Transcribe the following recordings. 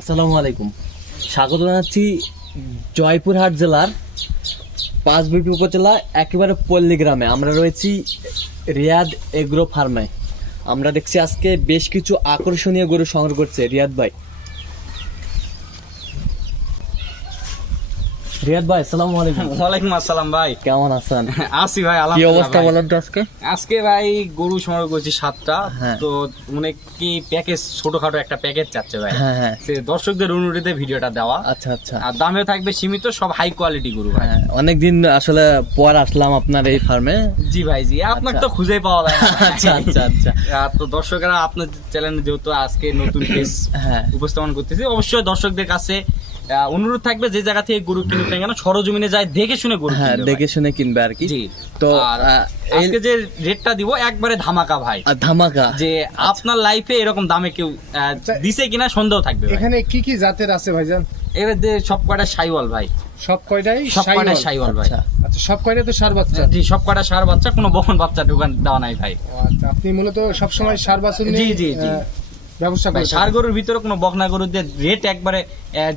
আসসালামু আলাইকুম। স্বাগত জানাচ্ছি জয়পুরহাট জেলার পাঁচবিপি উপজেলা, একেবারে পল্লী গ্রামে। আমরা রয়েছি রিয়াদ এগ্রো ফার্মে। আমরা দেখছি আজকে বেশ কিছু আকর্ষণীয় গরু সংগ্রহ করছে রিয়াদ ভাই। রিয়াদ ভাই আসসালামু আলাইকুম। ওয়ালাইকুম আসসালাম ভাই। কেমন আছেন? আসি ভাই কি অবস্থা বলেন তো আজকে? আজকে ভাই গরু সংগ্রহ করছি সাতটা। হ্যাঁ। তো মানে কি প্যাকেজ ছোটখাটো একটা প্যাকেজ চাচ্ছে ভাই। হ্যাঁ হ্যাঁ। সে দর্শকদের অনুরোধে ভিডিওটা দেওয়া। আচ্ছা আচ্ছা। আর দামে থাকবে সীমিত সব হাই কোয়ালিটি গরু ভাই। অনেকদিন আসলে পর আসলাম আপনার এই ফার্মে। জি ভাই জি। আপনাকে আচ্ছা। তো খুঁজেই পাওয়া যায় আচ্ছা আচ্ছা আচ্ছা। আর তো দর্শকরা আপনার চ্যানেলে যেহেতু আজকে নতুন উপস্থাপন করতেছি অবশ্যই দর্শকদের কাছে অনুরোধ থাকবে যে জায়গা থেকে গরু কিনুক না কেন সরজমিনে যায় দেখে শুনে গরু হ্যাঁ দেখে শুনে কিনবে আর কি। জি। তো আজকে যে রেটটা দিব একবারে ধামাকা ভাই। আর ধামাকা। যে আপনার লাইফে এরকম দামে কেউ দিছে কিনা সন্দেহ থাকবে এখানে কি কি জাতের আছে ভাইজান? এবার যে সব কয়টা সাইওয়াল ভাই। সব কয়টাই সব কয়টা সাইওয়াল। ভাই। আচ্ছা। আচ্ছা সব কয়টা তো সার বাচ্চা? জি সব কয়টা সার বাচ্চা কোনো বহন বাচ্চা ঢোকান দেওয়া নাই ভাই। আচ্ছা, আপনি মূলত সব সময় সার বাছুর জি, জি, জি। আহ, ব্যবসা ভাই করেন সার গরুর ভিতরে কোনো বকনা গরুদের রেট একবারে আহ,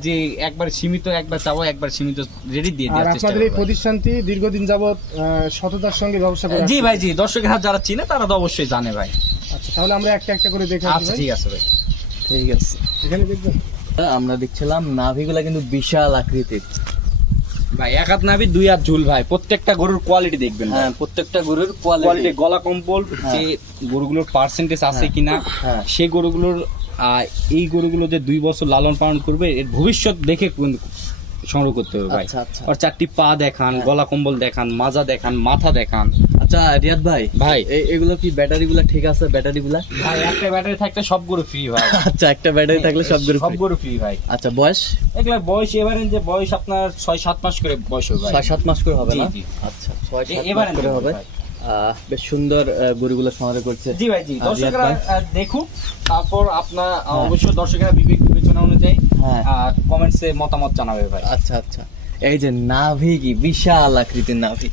যে একবার সীমিত একবার চাবো একবার সীমিত রেডি দিয়ে আর দেওয়ার চেষ্টা আপনাদের এই করব প্রতিষ্ঠানটি দীর্ঘদিন যাবত আহ, সততার সঙ্গে ব্যবসা করে জি আসছে। ভাই জি দর্শকেরা যারা চিনে তারা তো অবশ্যই জানে ভাই। আচ্ছা তাহলে আমরা একটা একটা করে দেখে আসি আচ্ছা ভাই। ঠিক আছে ভাই। ঠিক আছে। এখানে দেখবেন। আমরা দেখছিলাম নাভিগুলা কিন্তু বিশাল আকৃতির। ভাই এক হাত দুই হাত ঝুল ভাই। প্রত্যেকটা গরুর কোয়ালিটি দেখবেন হ্যাঁ প্রত্যেকটা গরুর কোয়ালিটি গলা কম্বল হ্যাঁ। যে গরুগুলোর পার্সেন্টেজ আছে হ্যাঁ। কিনা হ্যাঁ। সেই গরুগুলোর এই গরুগুলো যে দুই বছর লালন পালন করবে এর ভবিষ্যৎ দেখে সংগ্রহ করতে হবে ভাই। আচ্ছা আচ্ছা। আর চারটি পা দেখান। গলা কম্বল দেখান মাজা দেখান মাথা দেখান। আচ্ছা রিয়াদ ভাই ভাই। এগুলো কি ব্যাটারি গুলা ঠিক আছে ব্যাটারি গুলা ভাই একটা ব্যাটারি থাকতে সব গরু ফ্রি ভাই। আচ্ছা একটা ব্যাটারি থাকলে সব গরু সব free। গরু ফ্রি ভাই। আচ্ছা বয়স? এগুলা বয়স এবারে যে বয়স আপনার ছয় সাত মাস করে বয়স হবে ভাই। ছয় সাত মাস করে হবে না? আচ্ছা ছয় এ- সাত এবারে করে হবে। বেশ সুন্দর গরুগুলো সংগ্রহ করছে। জি ভাই জি। আর দর্শকরা? দেখুক তারপর আপনার হ্যাঁ। অবশ্যই দর্শকেরা বিবেক বিবেচনা অনুযায়ী হ্যাঁ। কমেন্টসে মতামত জানাবে ভাই। আচ্ছা আচ্ছা। এই যে নাভি কি বিশাল আকৃতির নাভি।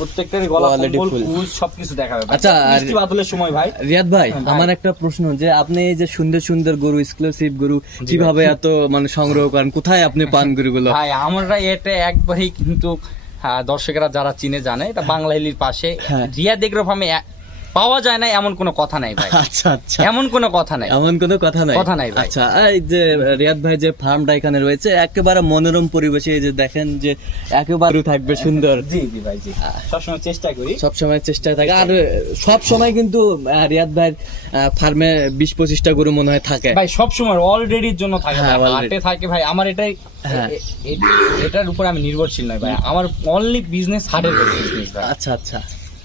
প্রত্যেকটারই গলা কম্বল full। সবকিছু দেখাবে। আচ্ছা, বৃষ্টি বাদলের সময় ভাই। রিয়াদ ভাই হ্যাঁ, আমার একটা প্রশ্ন যে আপনি এই যে সুন্দর সুন্দর গরু এক্সক্লুসিভ গরু কীভাবে এত মানে সংগ্রহ করেন? কোথায় আপনি পান গরুগুলো? ভাই আমরা এটা একবারই কিন্তু দর্শকেরা যারা চিনে জানে এটা বাংলা হিলির পাশে। হ্যাঁ। রিয়া দেখরো ফার্মে পাওয়া যায় না এমন কোনো কথা নাই ভাই। আচ্ছা আচ্ছা। এমন কোনো কথা নাই। এমন কোনো কথা নাই। কথা নাই আচ্ছা এই যে রিয়াদ ভাই যে ফার্মটা এখানে রয়েছে একেবারে মনোরম পরিবেশে এই যে দেখেন যে একেবারে থাকবে সুন্দর। জি জি ভাই জি। সবসময় চেষ্টা করি। সব সময় চেষ্টায় থাকে। আর সব সময় কিন্তু রিয়াদ ভাই ফার্মে বিশ পঁচিশটা গরু মনে হয় থাকে। ভাই সব সময় অলরেডির জন্য থাকে হ্যাঁ, ভাই। হাটে থাকে ভাই। আমার এটাই হ্যাঁ। এটার উপর আমি নির্ভরশীল নয় ভাই। আমার অনলি বিজনেস হাটের বিজনেস আচ্ছা আচ্ছা।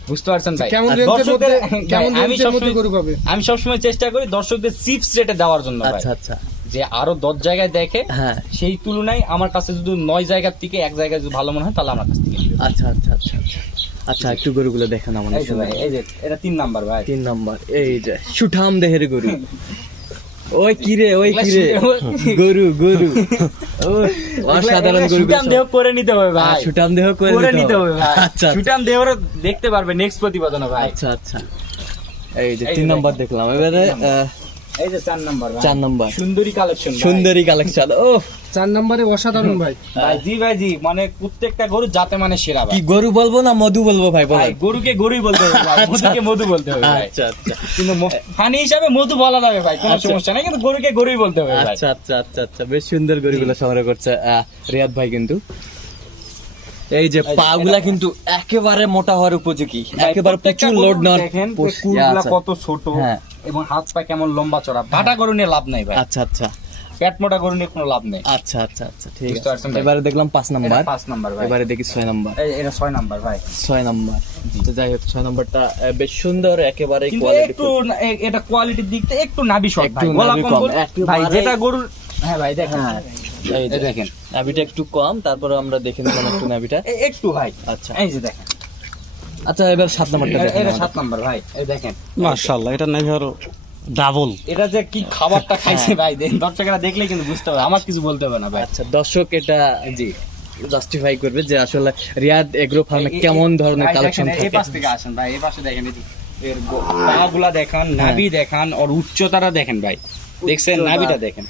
বুঝতে পারছেন ভাই? কেমন রেঞ্জের মধ্যে কেমন আমি রেঞ্জের মধ্যে সবসময় গরু পাবে? আমি সবসময় চেষ্টা করি দর্শকদের চিপস রেটে দেওয়ার জন্য আচ্ছা আচ্ছা। যে আরও দশ জায়গায় দেখে হ্যাঁ। সেই তুলনায় আমার কাছে যদি নয় জায়গার থেকে এক জায়গায় যদি ভালো মনে হয় তাহলে আমার কাছ থেকে আচ্ছা আচ্ছা আচ্ছা আচ্ছা। আচ্ছা একটু গরুগুলো দেখেন আমার এই যে এটা তিন নাম্বার ভাই। তিন নম্বর এই যে সুঠাম দেহের গরু। ওই কিরে ওই কিরে গরু গরু। ও অসাধারণ গরু সুটাম দেহ করে নিতে হবে ভাই। সুটাম দেহ করে নিতে হবে ভাই। আচ্ছা আচ্ছা। সুটাম দেহ দেখতে পারবে নেক্সট প্রতিবেদনে ভাই। আচ্ছা আচ্ছা। এই যে তিন নম্বর দেখলাম। এবারে এই যে চার নাম্বার চার নম্বর। সুন্দরী কালেকশন সুন্দরী কালেকশন ও চার নম্বরে অসাধারণ ভাই। ভাই জি ভাই জি মানে প্রত্যেকটা গরু যাতে মানে সেরা কি গরু বলব না মধু বলব ভাই গরুকে গরুই বলতে হবে ভাই। মধুকে মধু বলতে হবে ভাই। আচ্ছা আচ্ছা। কিন্তু ফানি হিসাবে মধু বলা যাবে ভাই কোনো আচ্ছা। সমস্যা নাই। কিন্তু গরুকে গরুই বলতে হবে ভাই। আচ্ছা আচ্ছা আচ্ছা আচ্ছা। বেশ সুন্দর গরুগুলো সংগ্রহ করছে রিয়াদ ভাই কিন্তু। এই যে এই যে পা গুলা কিন্তু একেবারে মোটা হওয়ার উপযোগী। একেবারে প্রচুর লোড নেওয়ার আচ্ছা। কত ছোট। হ্যাঁ। এবং হাত পা কেমন লম্বা চড়া ভাটা গরু নিয়ে লাভ নাই ভাই। আচ্ছা আচ্ছা। পেট মোটা গরু নিয়ে কোনো লাভ নেই। আচ্ছা আচ্ছা আচ্ছা ঠিক আছে। এবারে দেখলাম পাঁচ নাম্বার। পাঁচ নাম্বার ভাই। এবারে দেখি ছয় নাম্বার। এই- এটা ছয় নাম্বার ভাই। ছয় নাম্বার। তো যাই হোক ছয় নাম্বারটা বেশ সুন্দর একেবারে কোয়ালিটি একটু এটা কোয়ালিটির দিক থেকে একটু নাবি শর্ট ভাই। গলা কম, ভাই যেটা গরুর হ্যাঁ ভাই দেখেন। হ্যাঁ এই এই দেখেন। নাভিটা একটু কম তারপরে আমরা দেখে নিলাম একটু নাভিটা। একটু ভাই। আচ্ছা। এই যে দেখেন। আচ্ছা এবার সাত নাম্বারটা দেখেন এটা সাত নাম্বার ভাই এই দেখেন। মার্শাল্লাহ এটা নাকি আরও ডাবল এটা যে কি খাবারটা খাইছে হ্যাঁ। ভাই দেখ- দর্শকেরা দেখলে কিন্তু বুঝতে হবে আমার কিছু বলতে হবে না ভাই। আচ্ছা দর্শক এটা জি। জাস্টিফাই করবে যে আসলে রিয়াদ এগ্রো ফার্মে কেমন ধরনের কালেকশন দেখেন, এই পাশ থেকে আসেন ভাই এই পাশে দেখেন এর পা গুলা দেখান নাভি দেখান আর উচ্চতাটা দেখেন ভাই। দেখছেন। নাভিটা দেখেন।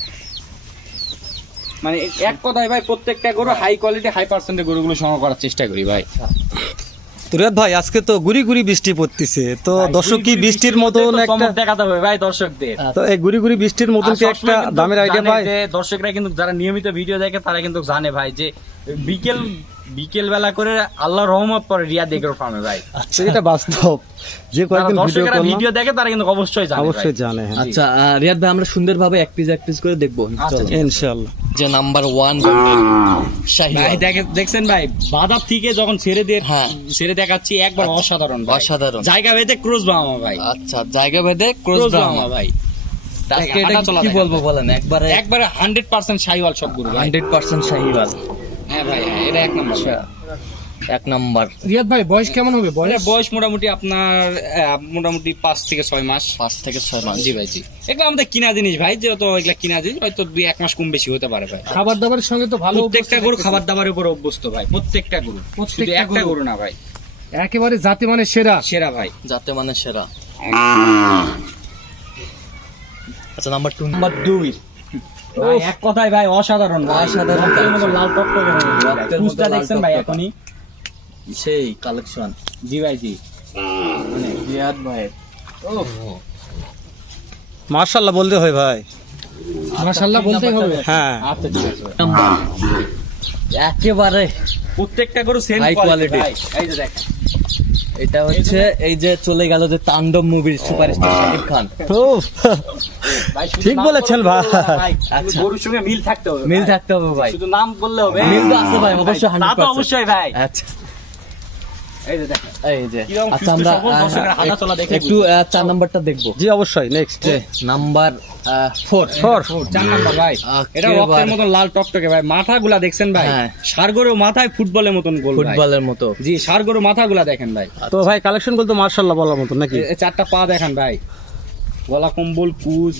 মানে এক কথায় ভাই প্রত্যেকটা গরু হাই কোয়ালিটি হাই পার্সেন্টের গরুগুলো সংগ্রহ করার চেষ্টা করি ভাই। তো রিয়াদ ভাই আজকে তো গুড়ি গুড়ি বৃষ্টি পড়তেছে। তো দর্শক কি বৃষ্টির মতন একটা দেখাতে হবে ভাই দর্শকদের। তো এই গুড়ি গুড়ি বৃষ্টির মতন কি একটা দামের আইডিয়া ভাই? দর্শকরা কিন্তু যারা নিয়মিত ভিডিও দেখে তারা কিন্তু জানে ভাই যে বিকেল বিকেল বেলা করে আল্লাহ রহমত পরে রিয়া দেখে ফার্মে ভাই আচ্ছা এটা বাস্তব। যে কয়েকদিন ভিডিও করলাম ভিডিও দেখে তারা কিন্তু অবশ্যই জানে অবশ্যই জানে হ্যাঁ। আচ্ছা রিয়াদ ভাই আমরা সুন্দরভাবে এক পিস এক পিস করে দেখব আচ্ছা, ইনশাআল্লাহ। যে নাম্বার ওয়ান শাহি ভাই দেখছেন ভাই বাজার থেকে যখন ছেড়ে দিয়ে হ্যাঁ। ছেড়ে দেখাচ্ছি একবার অসাধারণ অসাধারণ। জায়গা ভেদে ক্রুজ বামা ভাই। আচ্ছা জায়গা ভেদে ক্রস ক্রুজ বামা ভাই। আজকে এটা কি বলব বলেন? একবারে একবারে হান্ড্রেড পার্সেন্ট সাইওয়াল সব গরু ভাই। Hundred percent Sahiwal. হ্যাঁ ভাই হ্যাঁ, এটা এক নম্বর। আচ্ছা। এক নাম্বার। রিয়াদ ভাই বয়স কেমন হবে? বয়স? বয়স মোটামুটি আপনার আহ, মোটামুটি পাঁচ থেকে ছয় মাস। পাঁচ থেকে ছয় মাস। জি ভাই জি। এগুলো আমাদের কিনা জিনিস ভাই যেহেতু এগুলা কিনা জিনিস হয়তো দুই এক মাস কম বেশি হতে পারে ভাই। খাবার দাবারের সঙ্গে তো ভালো প্রত্যেকটা গরু খাবার দাবারের উপর অভ্যস্ত ভাই প্রত্যেকটা গরু। শুধু প্রত্যেকটা একটা গরু। গরু না ভাই। একেবারে জাতি মানে সেরা। সেরা ভাই। যাতে মানে সেরা। আচ্ছা নাম্বার টু নাম্বার দুই। ভাই, এক কথায় ভাই অসাধারণ ভাই। অসাধারণ লাল টকটকে ভাই। রক্তের দেখছেন ভাই। এখনই। সেই কালেকশন জি ভাই জি। রিয়াদ ভাইয়ের। মার্শাল্লাহ বলতে হয় ভাই। মাশাআল্লাহ বলতেই হবে। হ্যাঁ। আচ্ছা ঠিক আছে। একেবারে প্রত্যেকটা গরু সেম কোয়ালিটি। এই যে দেখেন। এটা হচ্ছে এই যে চলে গেল যে তান্ডব মুভির সুপারস্টার শাকিব খান। ভাই, ঠিক বলেছেন না আচ্ছা। ভাই। গরুর সঙ্গে মিল থাকতে হবে মিল ভাই। থাকতে হবে ভাই। শুধু নাম বললে হবে। মিল তো আছে ভাই, অবশ্যই 100% অবশ্যই ভাই। আচ্ছা। আচ্ছা সুস্থ আমরা সবল আহ, দর্শকের হাঁটা চলা দেখে একটু চার নাম্বারটা দেখব। জি অবশ্যই নেক্সট নাম্বার ফোর ফোর চার নাম্বার ভাই। এটা রক্তের মতন লাল টকটকে ভাই। মাথাগুলা দেখছেন ভাই? হ্যাঁ। মাথায় ফুটবলের মতন গোল ফুটবলের মতো। জি সারগরু মাথাগুলা দেখেন ভাই। তো ভাই কালেকশন বলতে মার্শাল্লাহ বলার মতো নাকি? চারটা পা দেখেন ভাই। গলা কম্বল কুচ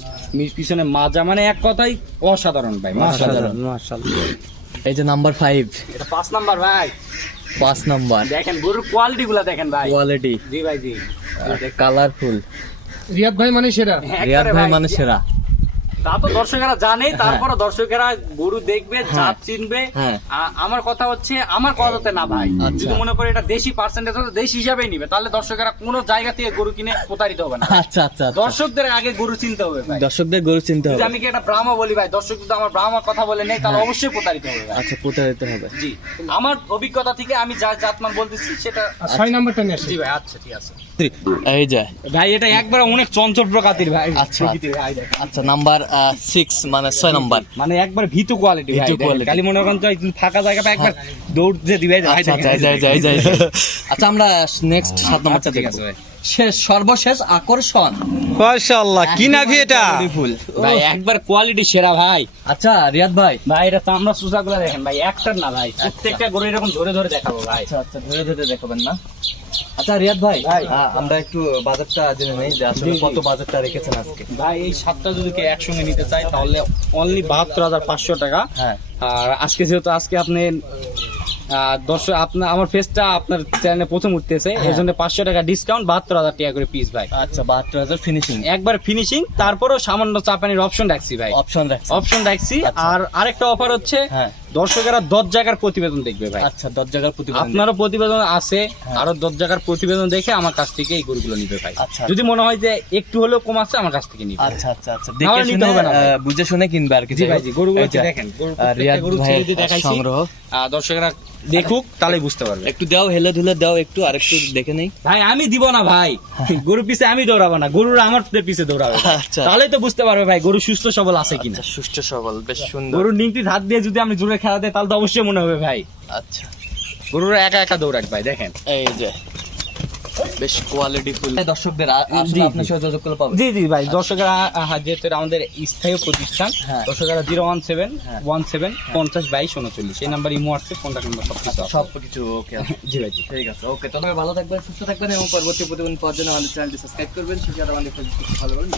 পিছনে মাজা মানে এক কথাই অসাধারণ ভাই মার্শাল্লাহ মার্শাল্লাহ এই যে নাম্বার ফাইভ এটা পাঁচ নাম্বার ভাই। পাঁচ নাম্বার। দেখেন গরুর কোয়ালিটি গুলা দেখেন ভাই। কোয়ালিটি জি ভাই জি। কালারফুল রিয়াদ ভাই মানে সেরা। রিয়াদ একবারে ভাই মানে সেরা। তা তো দর্শকেরা জানে তারপরে দর্শকেরা গরু দেখবে জাত চিনবে। হ্যাঁ। আমার কথা হচ্ছে আমার কথাতে না ভাই। আচ্ছা। যদি মনে করে এটা দেশি পার্সেন্টেজ হলে দেশি হিসাবেই নিবে তাহলে দর্শকেরা কোনো জায়গা থেকে গরু কিনে প্রতারিত হবে না। আচ্ছা আচ্ছা আচ্ছা। দর্শকদের আগে গরু চিনতে হবে ভাই। দর্শকদের গরু চিনতে হবে। আমি কি একটা ব্রাহ্মা বলি ভাই দর্শক যদি আমার ব্রাহ্মা কথা বলে নেই তাহলে অবশ্যই প্রতারিত হবে আচ্ছা প্রতারিত হবে। জি। আমার অভিজ্ঞতা থেকে আমি যা জাতমান বলতেছি সেটা ছয় নাম্বারটা নিয়ে জি ভাই আচ্ছা ঠিক আছে। এই যে। ভাই এটা একবার অনেক চঞ্চল প্রকৃতির ভাই। আচ্ছা। আচ্ছা নাম্বার সিক্স মানে ছয় নাম্বার মানে একবার ভীতু কোয়ালিটি ভীতু quality। খালি মনে করেন তো ফাঁকা জায়গা একবার দৌড় যে দিবে আচ্ছা দেখেন। যাই যাই যাই যাই। আচ্ছা আমরা নেক্সট সাত আচ্ছা ঠিক আছে শেষ সর্বশেষ আকর্ষণ। মার্শাল্লাহ কি নাভি এটা? ফুল ভাই একবার কোয়ালিটি সেরা ভাই। আচ্ছা রিয়াদ ভাই। ভাই এটা চামড়া সুসা গুলা দেখেন ভাই একটার না ভাই প্রত্যেকটা গরু এরকম ধরে ধরে দেখাবো ভাই। আচ্ছা আচ্ছা ধরে ধরে দেখাবেন না। আচ্ছা রিয়াদ ভাই আমরা একটু জেনে নেই যে আসলে। কত রেখেছেন আজকে। ভাই এই সাতটা যদি কেউ একসঙ্গে নিতে চায় তাহলে অনলি বাহাত্তর হাজার পাঁচশো টাকা। হ্যাঁ। আর আজকে যেহেতু আজকে আপনি দর্শক আপনার আমার ফেসটা আপনার চ্যানেলে প্রথম উঠতেছে হ্যাঁ। এই জন্য পাঁচশো টাকা ডিসকাউন্ট বাহাত্তর হাজার টাকা করে পিস ভাই। আচ্ছা বাহাত্তর হাজার ফিনিশিং একবার ফিনিশিং তারপরেও সামান্য চাপানির অপশন রাখছি ভাই। অপশন রাখছেন অপশন রাখছি আচ্ছা। আর আরেকটা অফার হচ্ছে হ্যাঁ। দর্শকেরা দশ জায়গার প্রতিবেদন দেখবে ভাই। আচ্ছা দশ জায়গার প্রতিবেদন আপনারও প্রতিবেদন আছে হ্যাঁ। আরও দশ জায়গার প্রতিবেদন দেখে আমার কাছ থেকে এই গরুগুলো নিবে ভাই। আচ্ছা। যদি মনে হয় যে একটু হলেও কম আছে আমার কাছ থেকে নিবে। আচ্ছা আচ্ছা আচ্ছা। দেখে নিতে হবে না বুঝে শুনে কিনবে আর কি। জি ভাই জি গরুগুলো দেখেন গরু দেখাইছি সংগ্রহ। দর্শকেরা দেখুক তাহলে বুঝতে পারবে। একটু দাও হেলে ধুলে দাও একটু আর একটু দেখে নেই। ভাই আমি দিব না ভাই। গরু পিছে আমি দৌড়াবো না গরুর আমার পিছে দৌড়াবে। আচ্ছা। তাহলেই তো বুঝতে পারবে ভাই গরু সুস্থ সবল আছে কিনা। সুস্থ সবল বেশ সুন্দর। গরুর নিংটি হাত দিয়ে যদি আমি জোরে খেলা দেয় তাহলে তো অবশ্যই মনে হবে ভাই। আচ্ছা। গরুর একা একা দৌড়াক ভাই দেখেন। এই যে। বেশ কোয়ালিটি ফুল। দর্শকদের আপনার সাথে যোগাযোগ করলে পাবে জি জি ভাই দর্শকেরা আহ, যেহেতু আমাদের স্থায়ী প্রতিষ্ঠান হ্যাঁ। দর্শকেরা জিরো ওয়ান সেভেন হ্যাঁ। ওয়ান সেভেন পঞ্চাশ বাইশ উনচল্লিশ। এই number Imo WhatsApp contact number সব কিছু সব কিছু ওকে জি ভাই জি। ঠিক আছে ওকে। তবে ভালো থাকবেন সুস্থ থাকবেন এবং পরবর্তী প্রতিদিন পাওয়ার জন্য আমাদের চ্যানেলটি সাবস্ক্রাইব করবেন। সেটা আমাদের ফেসবুক ফলো করবেন